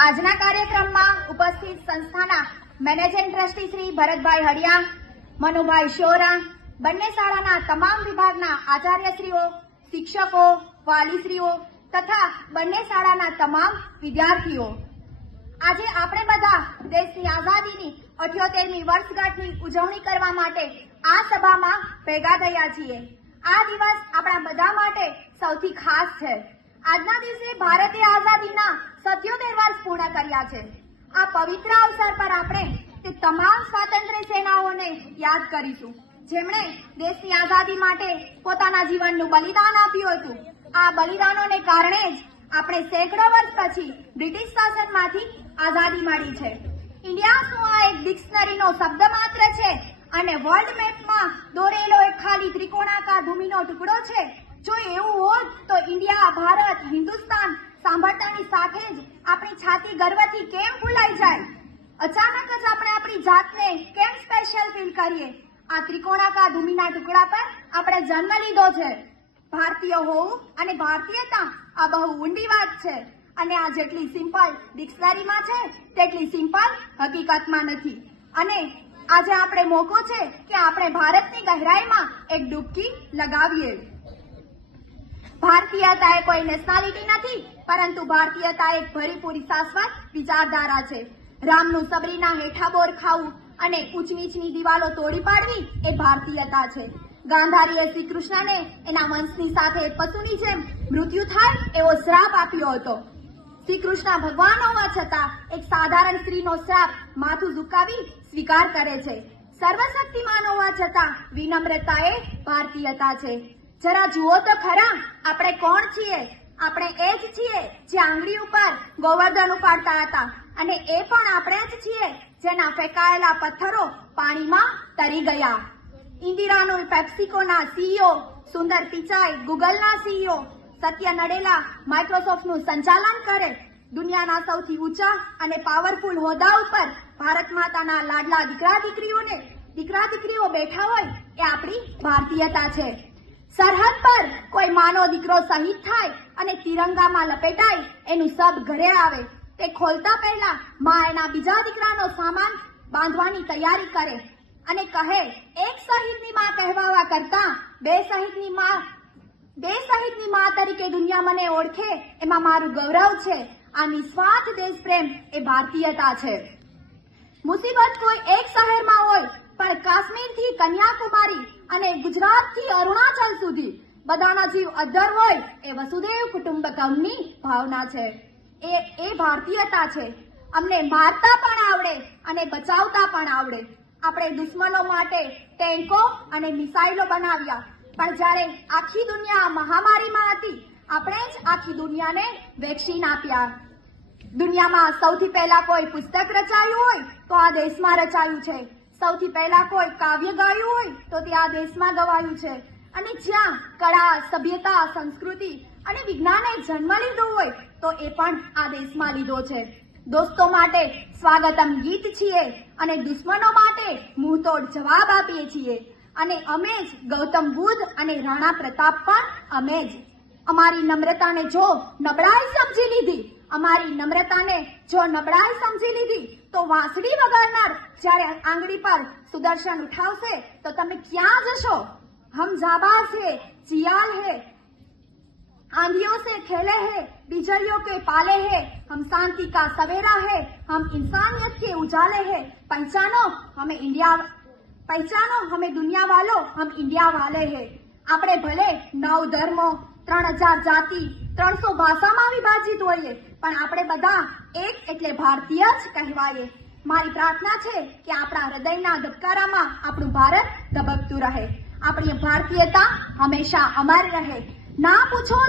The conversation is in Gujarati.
આજના કાર્યક્રમમાં ઉપસ્થિત સંસ્થાના મેનેજિંગ ટ્રસ્ટી શ્રી ભરતભાઈ હડિયા, મનુભાઈ શોરા, બંને શાળાના તમામ વિભાગના આચાર્યશ્રીઓ, શિક્ષકો, વાલીશ્રીઓ તથા બંને શાળાના તમામ વિદ્યાર્થીઓ, આજે આપણે બધા દેશની આઝાદીની 78મી વર્ષગાંઠની ઉજવણી કરવા માટે આ સભામાં ભેગા થયા છીએ. આ દિવસ આપણા બધા માટે સૌથી ખાસ છે. આજના દિવસે ભારતે આઝાદીના 77 વર્ષ પૂર્ણ કર્યા છે. આ પવિત્ર અવસર પર આપણે તે તમામ સ્વાતંત્ર્ય સેનાઓને યાદ કરીશું જેમણે દેશની આઝાદી માટે પોતાના જીવનનું બલિદાન આપ્યું હતું. આ બલિદાનોને કારણે જ આપણે સેંકડો વર્ષ પછી બ્રિટિશ શાસનમાંથી આઝાદી મળી છે. ઇન્ડિયા શું આ એક ડિક્શનરીનો શબ્દ માત્ર છે અને વર્લ્ડ મેપમાં દોરેલો એક ખાલી ત્રિકોણાકાર ભૂમિનો ટુકડો છે? જો એવું હોત તો ઇન્ડિયા, ભારત, હિન્દુસ્તાન સાંભળતાની સાથે જ આપણી છાતી ગર્વથી કેમ ફૂલાઈ જાય? અચાનક જ આપણે આપણી જાતને કેમ સ્પેશિયલ ફીલ કરીએ? આ ત્રિકોણાકાર ભૂમિના ટુકડા પર આપણે જન્મ લીધો છે. ભારતીય હોવું અને ભારતીયતા આ બહુ ઊંડી વાત છે અને આ જેટલી સિમ્પલ ડિક્શનરીમાં છે તેટલી સિમ્પલ હકીકતમાં નથી. અને આજે આપણે મોકો છે કે આપણે ભારતની ગહેરાઈમાં એક ડૂબકી લગાવીએ. ભારતીયતા એ કોઈ નેશનાલિટી નથી, પરંતુ ભારતીયતા એક ભરીપૂરી શાશ્વત વિચારધારા છે. રામનું સબરીના હેઠા બોર ખાવું અને ઊંચ નીચની દિવાલો તોડી પાડવી એ ભારતીયતા છે. ગાંધારીએ શ્રી કૃષ્ણને એના વંશની સાથે પશુની જેમ મૃત્યુ થાય એવો શ્રાપ આપ્યો હતો. શ્રી કૃષ્ણ ભગવાન હોવા છતાં એક સાધારણ સ્ત્રીનો શ્રાપ માથું ઝુકાવી સ્વીકાર કરે છે. સર્વશક્તિમાન હોવા છતાં વિનમ્રતા એ ભારતીયતા છે. જરા જુઓ તો ખરા, આપણે કોણ છીએ? આપણે એ જ છીએ જે આંગળી ઉપર ગોવર્ધન ઉપાડતા હતા અને એ પણ આપણે જ છીએ જેના ફેંકાયેલા પથ્થરો પાણીમાં તરી ગયા. ઇન્દિરાનુલ પેપ્સિકોના સીઈઓ, સુંદર પિચાઈ ગૂગલના સીઈઓ, સત્ય નડેલા માઇક્રોસોફ્ટનું સંચાલન કરે, દુનિયાના સૌથી ઊંચા અને પાવરફુલ હોદ્દા ઉપર ભારત માતાના લાડલા દીકરા દીકરીઓ બેઠા હોય એ આપણી ભારતીયતા છે. સરહદ પર કોઈ માનો દીકરો શહીદ થાય અને તિરંગામાં લપેટાય એનું સબ ઘરે આવે તે ખોલતા પહેલા માં એના બીજા દીકરાનો સામાન બાંધવાની તૈયારી કરે અને કહે, એક શહીદની માં કહેવાવા કરતા બે શહીદની માં તરીકે દુનિયા મને ઓળખે એમાં મારું ગૌરવ છે. આ નિસ્વાર્થ દેશ પ્રેમ એ ભારતીયતા છે. મુસીબત કોઈ એક શહેરમાં હોય પણ કાશ્મીરથી કન્યાકુમારી અને ગુજરાતથી અરુણાચલ સુધી બધાના જીવ અદ્ધર હોય એ વસુદેવ કુટુંબકમની ભાવના છે. એ ભારતીયતા છે. અમને મારતા પણ આવડે અને બચાવતા પણ આવડે. આપણે દુશ્મનો માટે ટેન્કો અને મિસાઇલો બનાવ્યા, પણ જ્યારે આખી દુનિયા મહામારીમાં હતી આપણે જ આખી દુનિયાને વેક્સિન આપ્યા. દુનિયામાં સૌથી પહેલા કોઈ પુસ્તક રચાયું હોય તો આ દેશમાં રચાયું છે. સૌથી પહેલા કોઈ કાવ્ય ગાયું હોય તો તે આ દેશમાં ગવાયું છે. અને જ્યાં કળા, સભ્યતા, સંસ્કૃતિ અને વિજ્ઞાને જન્મ લીધો હોય તો એ પણ આ દેશમાં લીધો છે. દોસ્તો માટે સ્વાગતમ ગીત છીએ અને દુશ્મનો માટે મુંહતોડ જવાબ આપીએ છીએ. અને અમે જ ગૌતમ બુદ્ધ અને રાણા પ્રતાપ પણ અમે જ. અમારી નમ્રતાને જો નબળાઈ સમજી લીધી તો વાંસળી વગાડનાર જ્યારે આંગળી પર સુદર્શન ઉઠાવશે તો તમે ક્યાં જશો? હમ જાબાઝ હે, જિયાલ હે, आंधियों से खेले हैं, बिजलियों के पाले हैं, हम शांति का सवेरा है, हम इंसानियत के उजाले हैं. पहचानो हमें दुनिया वालों, हम इंडिया वाले हैं. આપણે ભલે 9 ધર્મો, 3000 જાતિ, 300 ભાષામાં વિભાજિત હોઈએ પણ આપણે બધા એક એટલે ભારતીય જ કહેવાય. મારી પ્રાર્થના છે કે આપણા હૃદયના ધબકારામાં આપણું ભારત ધબકતું રહે. આપણી ભારતીયતા હંમેશા અમર રહે. ના પૂછો